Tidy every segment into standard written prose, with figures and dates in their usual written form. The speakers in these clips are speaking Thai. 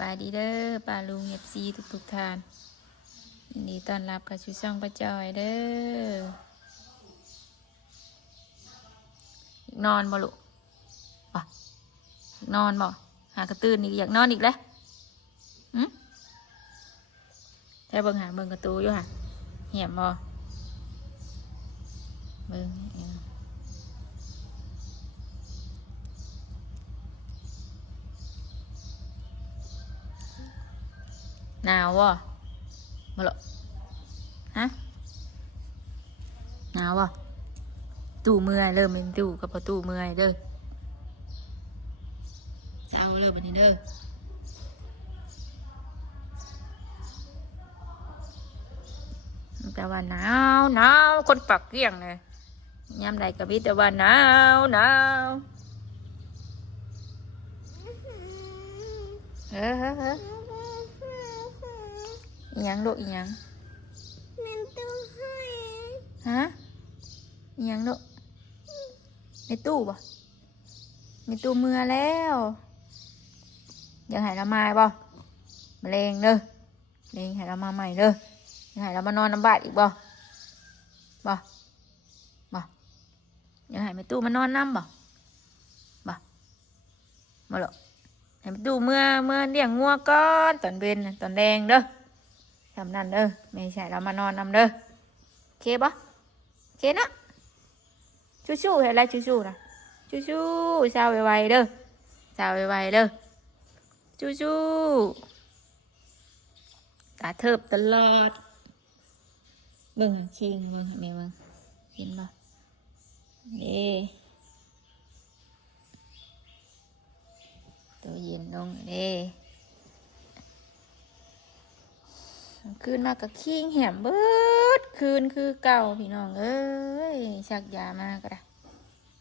บายดีเด้อป้าลุงFCทุกท่านยินดีต้อนรับกับชูช่องป้าจอยเด้อนอนบ่ลูกบ่นอนบ่หากระตื้นอีกอยากนอนอีกแล้วใช่เบิ่งหาเบิ่งกระตูอยู่ค่ะเหี่ยมบ่เบิ่งหนาวบ่บ่ลูกฮะหนาวบ่ตู้เมื่อยเริ่มเป็นตู้กับประตูเมื่อยเด้อเช้าเริ่มเป็นเด้อแต่ว่าหนาวคนปักเกี้ยงเลยยามใดก็มีแต่ว่าหนาวเฮ้ออีหยังลูกอีหยังมันตู้ให้ฮะอีหยังลูกในตู้บ่ในตู้มือแล้วยังหายละมาบ่มาเลงเด้อเลงหายละมาใหม่เด้อยังหายละมานอนน้ำบาดอีกบ่ยังหายในตู้มานอนน้ำบ่มาหรอกให้ไปดูเมื่อเลี้ยงงัวก้อนตอนเวนตอนแดงเด้อทำนั่นเด้อไม่ใช่เรามานอนนำเด้อเคบ่เคนะชู้ๆเห็นอะไรชู้ๆนะชู้ๆสาวไวๆเด้อสาวไวๆเด้อชู้ๆตาเทิบตลอดเบิ่งชิงเบิ่งแม่เบิ่งเห็นบ่ตัวเย็นลงคืนมากับขี้แหมเบิดคืนคือเก่าพี่น้องเอ้ยชักยามาก็ได้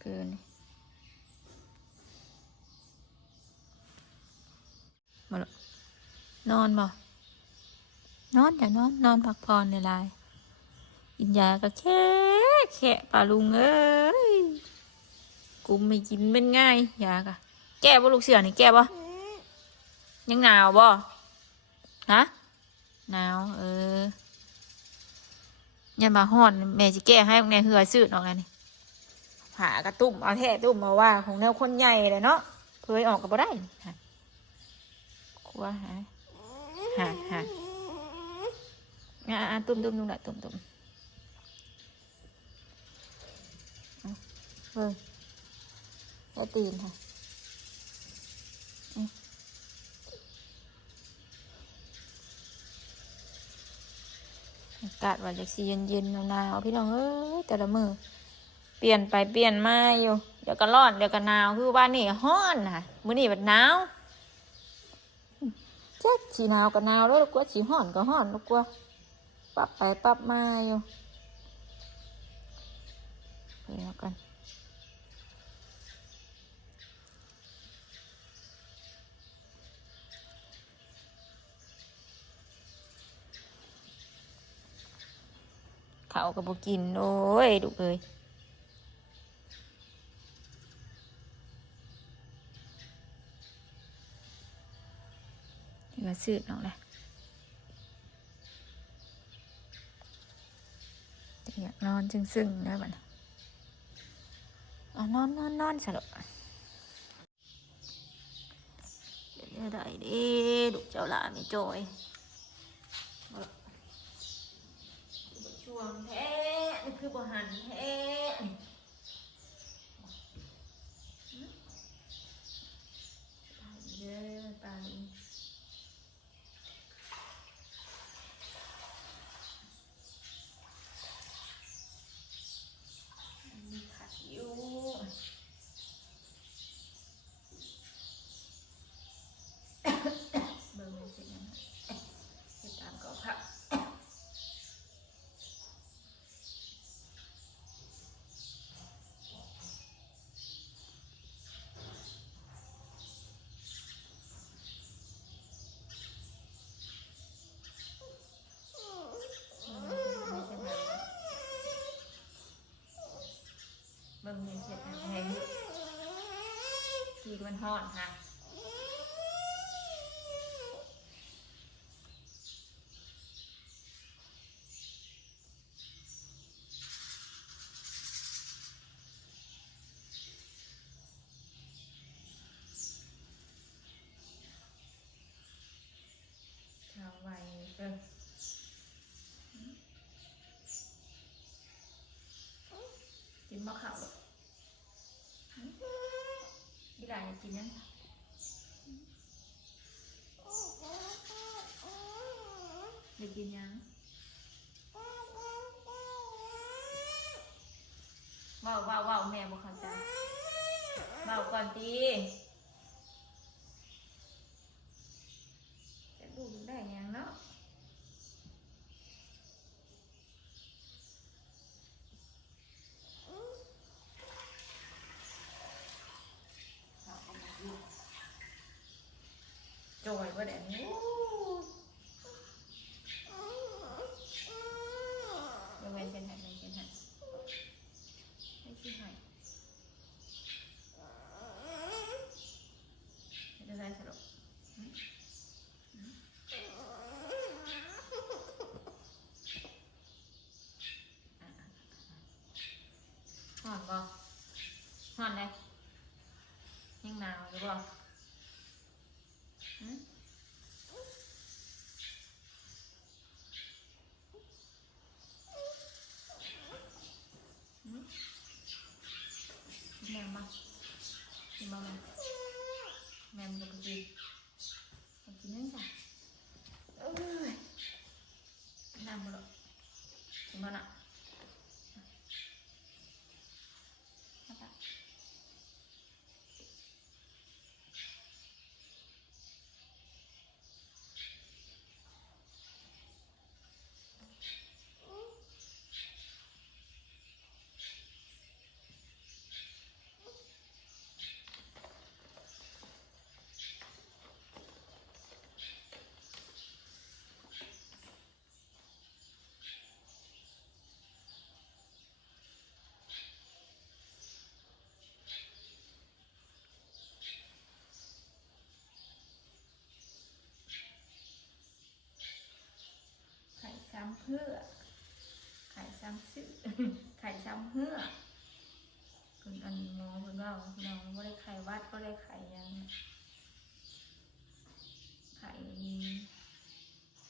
คืนมาละนอนบ่นอนอย่านอนพักผ่อนในลายกินยาก็แค่ปลาลุงเอ้ยกูไม่กินเป็นง่ายยากะแก้บ่ลูกเสือนี่แก้บ่ยังหนาวบ่ฮะหนาวยันมาห่อนแม่จะแก้ให้แม่เหือซื้อออกไงนี่หากระตุ่มเอาแท้ตุ่มมาว่าของแนวคนใหญ่เลยเนาะเคยออกก็บ่ได้กลัวหาตุ่มละตุ่มแล้วตีนค่ะอากาศว่าจากสีเย็นหนาวพี่น้องเอ้ยแต่ละมือเปลี่ยนไปเปลี่ยนมาอยู่เดี๋ยวก็ร้อนเดี๋ยวก็หนาวคือบ้านนี่ฮ้อนค่ะมื้อนี้แบบหนาวแจ๊กสีหนาวก็หนาวแล้วลูกกลัวสีฮ้อนก็ฮ้อนลูกกลัวปรับไปปรับมาอยู่ไปแล้วกันเขาก็บ่กินโอ้ยลูกเอ้ยมาซื้อน้องเลยอยากนอนซึ้งๆนะบัดนอนสะดวกเดี๋ยวได้ดิลูกเจ้าหลานไม่จอยช่วงแท้นี่คือบ่หันแท้เด้อตาลีขัดอยู่เบิ่งไม่เสร็จนะติดตามก็ค่ะเบิ่งไม่เสร็จนะแพงที่มันฮอดค่ะ เอาไว้กินมะขาวพี่หลานอยากกินยังอยากกินยังว้าวแม่บอกเข้าใจว้าวก่อนตีจะดูได้ยังเนาะจอยว่าแดดนี้ยังไงเส้นหันไม่ใช่หันไม่ได้สรุปหอนบ่หอนเลยยังหนาวหรือเปล่าแม่มากินมาแม่มันจะกินกินนั่นจ้ะน้ำมาหรอกกินมาหน่ะไข่ซ้ำเพื่อไข่ซ้ำซื้อไข่ซ้ำเพื่อคุณอันหมอคุณว่าน้องไม่ได้ไข่วัดก็ได้ไข่ยังไข่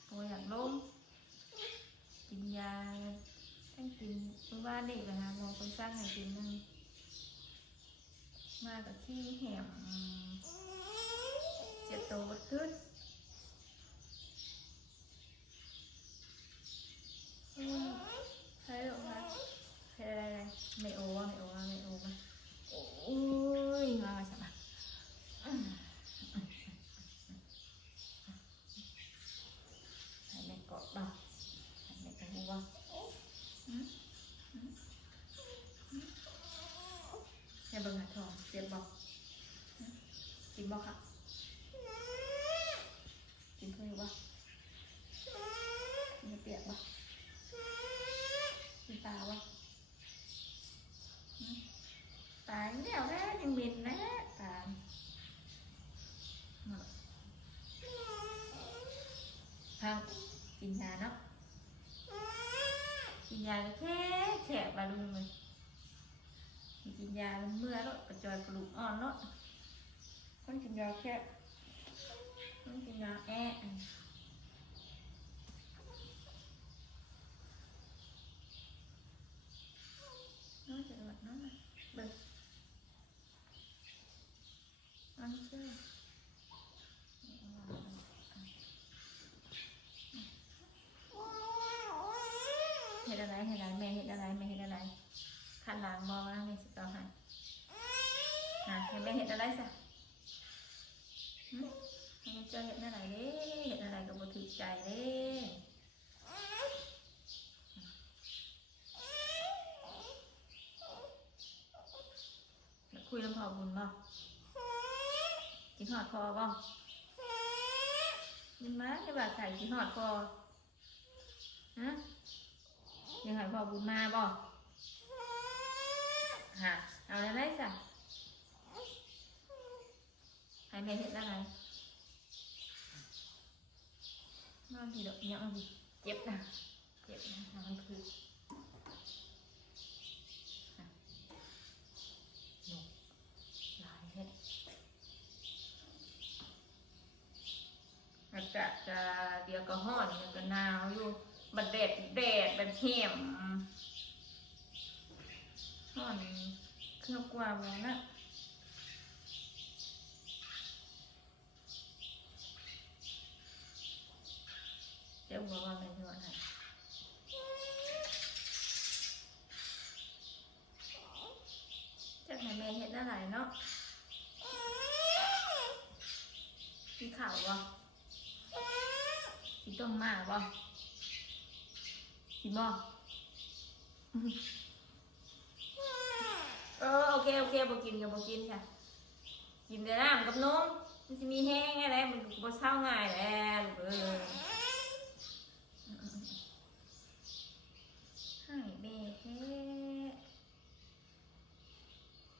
ตัวอย่างล้มกินยาตั้งกินเมื่อวานนี่เลยฮะหมอคนสร้างให้กินนึงมากับที่แหมเจ็บตัวขึ้นใช่หรอคะใช่อะไรไม่โอ้มาโอ้ยมาใช่ไหมให้แม่กอดบ้างให้แม่กันดูบ้างแม่เบิ่งหาทองเจ็บบอกกินบอกค่ะกินเพื่อนบ้างกินเปียกบ้างกินปลาวะตายแล้วแน่ยังบินแน่ตายพังกินยาเนาะกินยาแค่แฉะบาลุงเลยกินยาเมื่อแล้วกระจอยกระดูกอ่อนแล้วคนกินยาแค่คนกินยาน้อยจะแบบนั้นนะเบิกอันเชื่อเห็ดอะไรแม่เห็ดอะไรขันหลังมองนะแม่สิต่อให้ให้แม่เห็ดอะไรสิให้เจอเห็ดอะไรเด้เห็ดอะไรก็บ่ถือใจเด้คุยลำพอบุญบ่กินหอดคอบ่ยินมาให้บาดไข่กินหอดคอยังหายพอบุญมาบ่ฮะเอาอะไรสิให้แม่เห็นอะไรนอนทีเดียวยังดิเจ็บนะนอนคือหนุกหลายเฮ็ด อากาศจะเดียวก็ร้อนเดียวก็หนาวอยู่บัดแดดบัดแห้มร้อนเครื่องกว่าบ่นะเดี๋ยวบอกว่าแม่นว่าไงจากแม่เห็นอะไรเนาะกินข้าวบ่กินต้มมาบ่กินบ่โอเคบ่กินกับบ่กินค่ะกินแต่น้ำกับนมมันจะมีแห้งอะไรมันบ่เศร้าง่ายแล้วให้เบแท้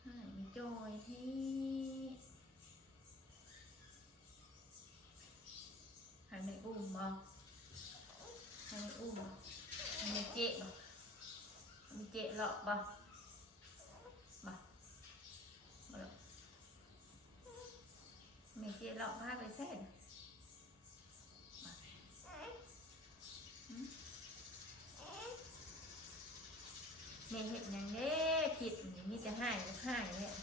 ให้มีจอยที่ให้ไม่อุ้มบ่ให้ไม่อุ้มบ่ให้ไม่เจ๊บ่มีเจ๊หรอกบ่บ่ไม่เจ๊หรอกพาไปเส้นแม่เห็นอย่างนี้ผิดมีแต่ให้เนี่ย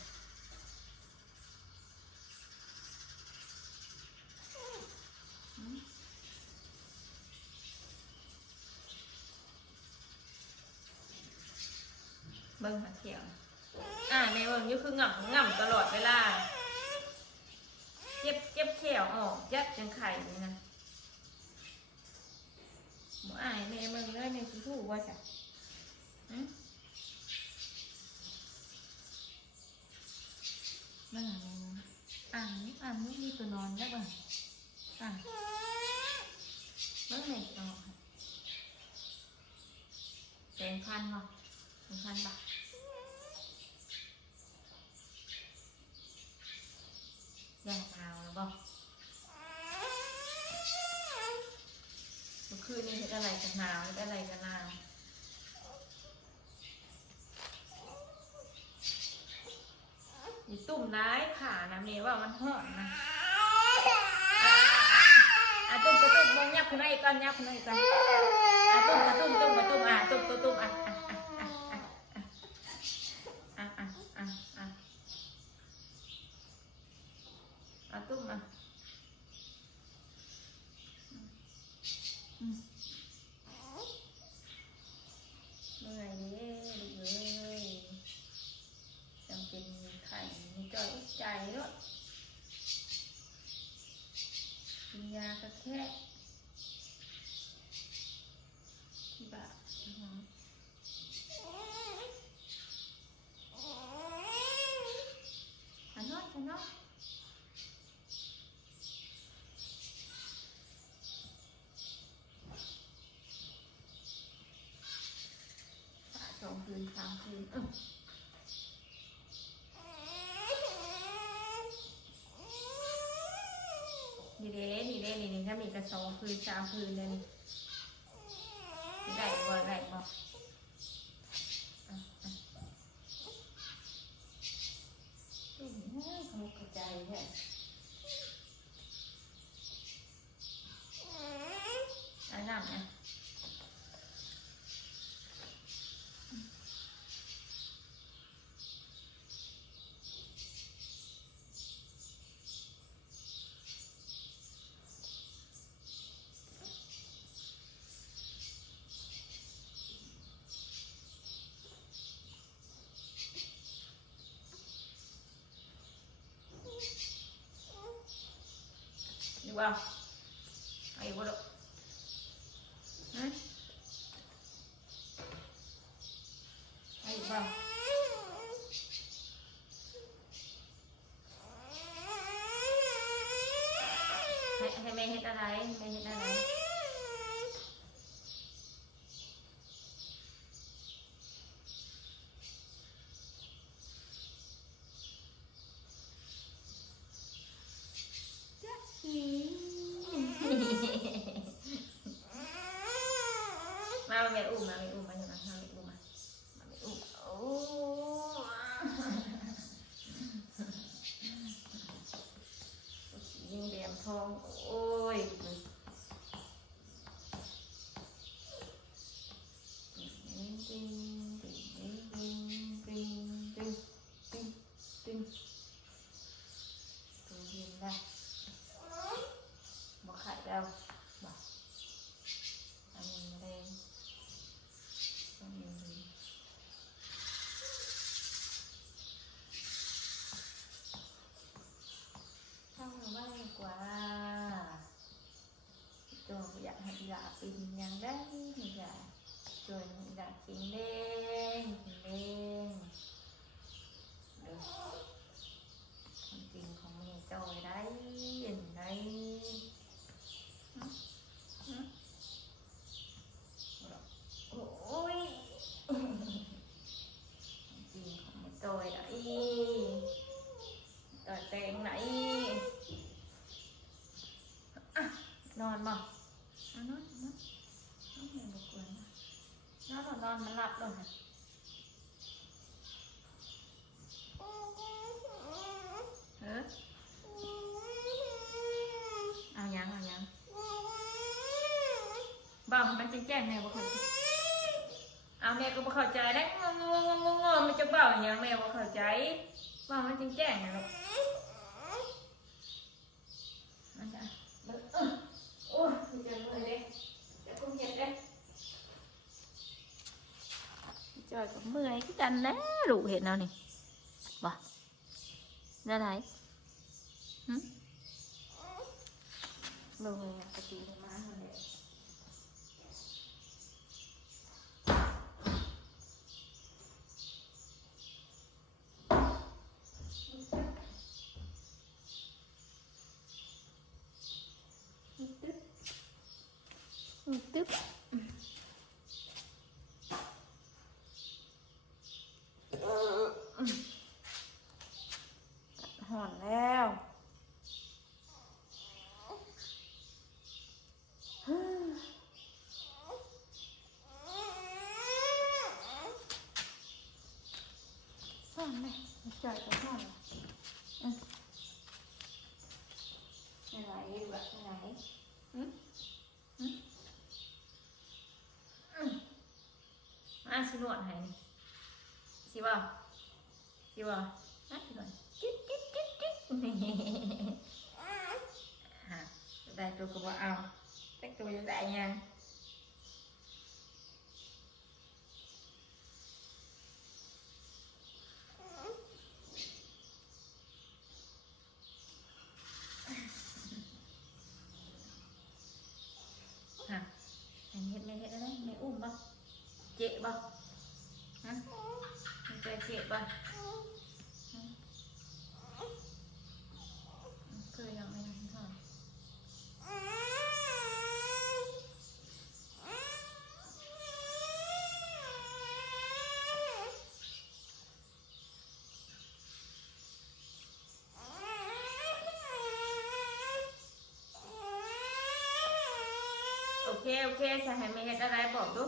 เบิ่งหาเขียวในเบิ่งนี่คือง่ำตลอดเวลาเจ็บเขียวออกยัดจังไข่นี่นะหมูแม่เบิ่งเลยแม่คือผู้ว่าจ้ะเบิ่งนี่มีตัวนอนได้บ่เบิ่งเลยออกแปรงฟันบ่แปรงฟันบ่แยกเอาแล้วบ่เมื่อคืนนี้เห็นอะไรกันหนาวเห็นอะไรกันหนาวมีตุ่มร้ายขานะเมย์ว่ามันห่อนนะตุ่มมองยับขึ้นมาอีกก่อนยับขึ้นมาอีกก่อนตุ่มตุ่มตุ่มตุ่มเมื่อไงเนี่ยลูกเอ้ยจำเป็นไข่มีจอยใจด้วยกินยากระแค่ที่บ้านอันน้อย2 คืน 3 คืนนี่เด้ถ้ามีกระ2 คืน 3 คืนเลยนี่ได้บ่ตุ้มเขากระจายแค่น้ำนะดูว่าไอ้บ่ดไอ้บ่ให้แม่เฮ็ดอะไรมาแม่อุ้มมาใช่ไหมมาแม่อุ้มโอ้ยิงแดมทองโอ้ย แล้วบอกอันนี้แรงอันนี้เข้ามาไม่กว่าตัวอยากให้ยาเป็นยังได้ยาจนอยากกินเด้งกินเด้งเด้อความจริงของมันจอยได้เห็นได้โอ้ยจริงของมันจอยได้ต่อแตงไหนนอนบ่นอนนอนไม่รบกวนนอนมันหลับแล้วค่ะเอายังบอกมันแจ้งแม่บ่เข้าใจเอาแม่ก็บ่เข้าใจได้งงมันจะบอกอย่างแม่บ่เข้าใจบอกมันแจ้งนะลูกมันจะโอ้ยจะเมื่อยเลยจะคงเจ็บเลยจอยกับเมื่อยกันนะลูกเห็นเอานี่บ่ได้ไหนดูเลยปกติมาเลยตึ๊บหอนแล้วหอนไหมจ่ายก็หอนอะไรแบบไหนมาสินวดให้สิบ่มาสินวดจิ๊ดฮะได้ตัวก็ว่าเอาแต่ตัวจะได้ยังฮะไม่เห็นอะไรไม่อุ้มบ่เจ็บบ่ฮะมันจะเจ็บบ่เคยยังไม่ทำท่าโอเคใส่ให้แม่เห็นอะไรบอกดู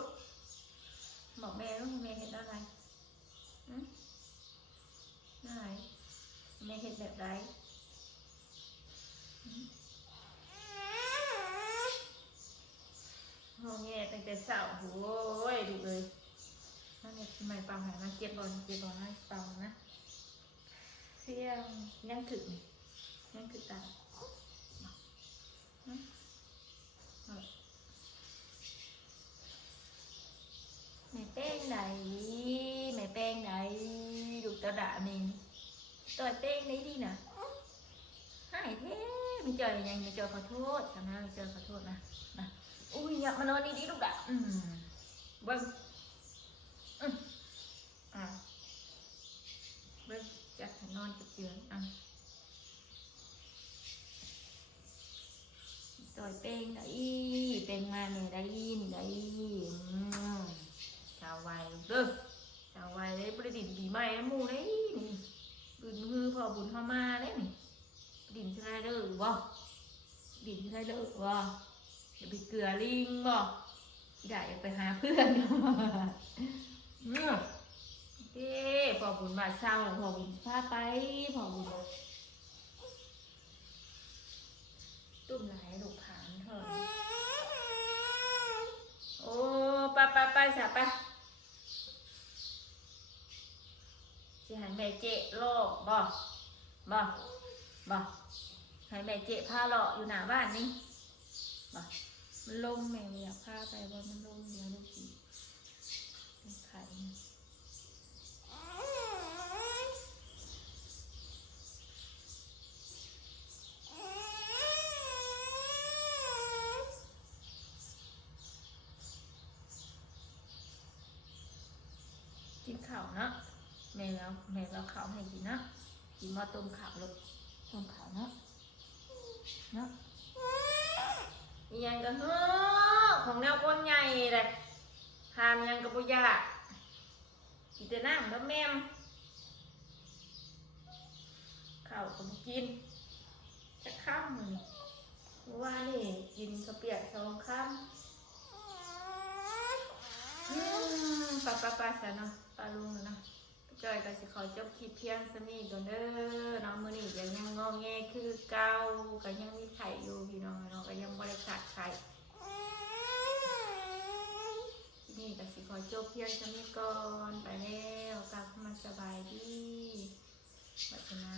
บอกแม่ลูกแม่เห็นอะไรอะไรแม่เห็นแบบไรโอ้แง่ตั้งแต่เสาร์โอ้ยดูเลยนั่นเนี่ยทำไมเปล่าหายมาเจ็บบอลให้เปล่านะเพียงยังถึงตาmẹ tên này được tao đạ mình tôi tên đấy đi nè hại thế mình chơi nhanh mình chơiขอโทษทำไมmình chơiขอโทษนะอุ้ยอยากมานอนดีๆลูกด่ะเบิ้งเบิ้งจัดนอนจับเจือนต่อยเป็นมาเนี่ยได้ชาววัยเด้อชาววัยเลยประดิษฐ์ปีใหม่มูđấyนี่บุญฮือพอบุญพม่าđấyนี่ดินใช่เด้อบ่ดินใช่เด้อบ่อย่าไปเกลือลิงบ่อย่าไปหาเพื่อนเด้พอบุญมาเช้าพอบุญพาไปพอบุญตุ้มไหลลูกผานเถอะโอ้ไปสับไปสิให้แม่เจ๊โลกบ่ให้แม่เจ๊พาเลาะอยู่หน้าบ้านนี่ มามันลงแม่อยากพาไปว่ามันลงเดี๋ยวลูกสิเป็นไข่กินข้าวเนาะแม่แล้วข้าวให้กินนะกินมาต้มข้าวลูกต้มข้าวเนาะเนาะมียังกันเฮ้อของแนวก้นใหญ่เลยทานยังกับปุยากินแต่น้ำแล้วแม่มข้าวกับกินจะข้ามมือว่านี่กินกระเปียกสองข้ามปลาใส่เนาะปลาลุงเนาะจอยก็สิขอจบคลิปเพียงสมีก่อนเด้อน้องมือนี่ยังงอแงคือเก่าก็ยังมีไข่อยู่พี่น้องน้องก็ยังบริขาดไข่ที่นี่ก็สิขอจบเพียงสมีก่อนไปแล้วกลับมาสบายดีวัฒนา